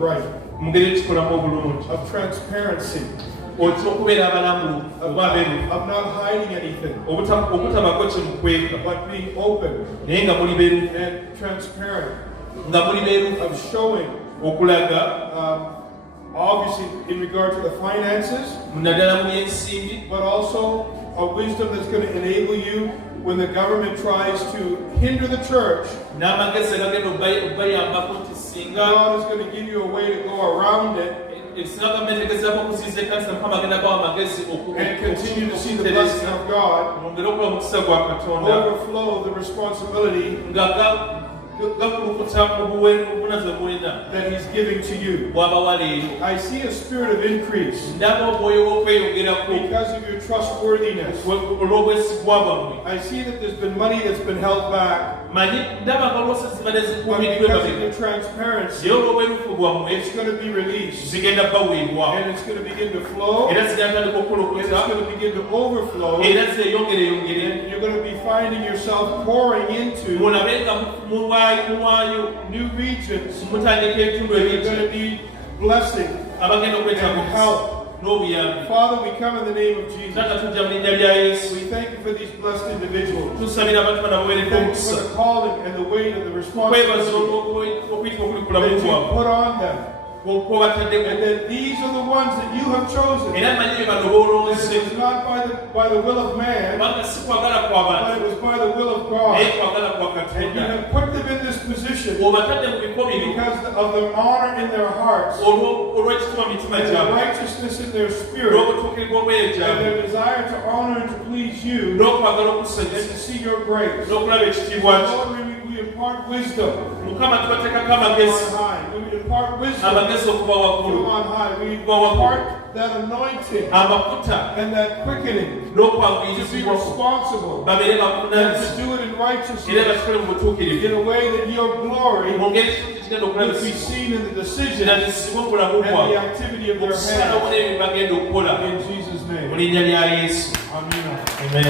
right, of transparency, of not hiding anything, but being open and transparent, of showing, obviously in regard to the finances, but also a wisdom that's going to enable you when the government tries to hinder the church. God is going to give you a way to go around it and continue to see the blessing of God overflow the responsibility that He's giving to you. I see a spirit of increase because of your trustworthiness. I see that there's been money that's been held back. But because of your transparency, it's going to be released. And it's going to begin to flow. And it's going to begin to overflow. And you're going to be finding yourself pouring into new regions that are going to be blessing and help. Father, we come in the name of Jesus. We thank you for these blessed individuals. We thank you for the calling and the weight of the responsibility that you put on them. And that these are the ones that you have chosen. It was not by the will of man, but it was by the will of God. And you have put them in this position because of the honor in their hearts, and the righteousness in their spirit, and their desire to honor and to please you, and to see your grace. Lord, we impart wisdom from on high. We impart wisdom from on high. We impart that anointing and that quickening to be responsible and to do it in righteousness in a way that your glory will be seen in the decision and the activity of their hands. In Jesus' name. Amen.